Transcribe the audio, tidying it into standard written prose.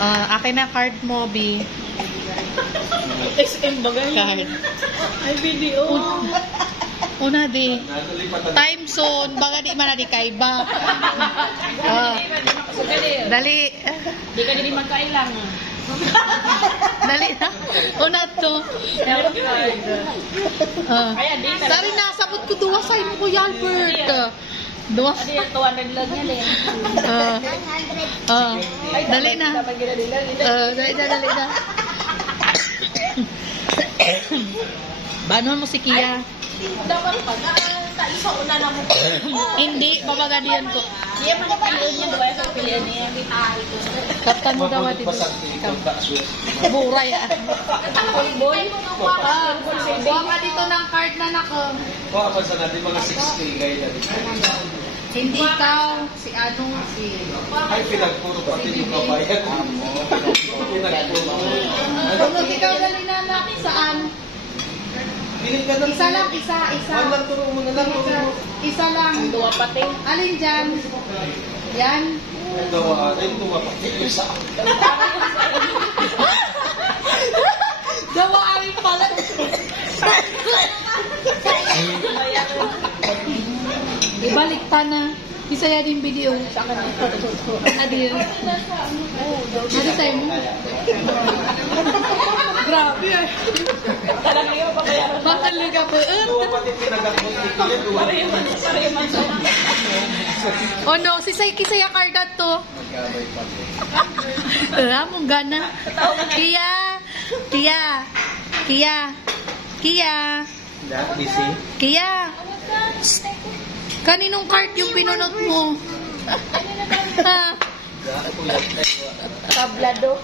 Akin na card mo, B. SM bagay. Card. Ay, video. Una, di. Time zone. Baga di man na di kaiba. Dali. Di ka din magkailang. Dali na. Una to. Sari na, sabot ko duwa sa imo, Kuya Albert. Duwa. Adi, 200 lang yan eh. Dali na. Dali na. Banon mo si Kia. Dapat pag sa una na mo. Hindi, babagadian ko. Iya man piliin niya, diba? Sa piliin niya. Kaptan mo daw ati. Buray Boy. Buwa ka dito ng card na nako. Kuha pa sa natin mga 6K kayo na rin. Hindi ikaw, si anong si... Ay, pinagpuro pati yung kabayan. Pinagpuro. Kung ikaw dali na natin saan? Isa lang, isa. Lang, turo mo na lang. Isa lang. Dua pati. Alin dyan? Yan. Gawa rin, tumapakit yung sa akin. Dawarin pala. Ibalik ta na. Isa yan yung video. Adil. Adi tayo mo. Grabe eh. Talaga yung papayaran. Bakali ka po. Duwa pati pinagakot ito yan. Duwa rin. Oh no, si Kisaya Kardat to. Magkabay pati. Wala mong gana. Kia. Busy? Kia. Kaninong card yung pinunot mo? Ha? Tablado.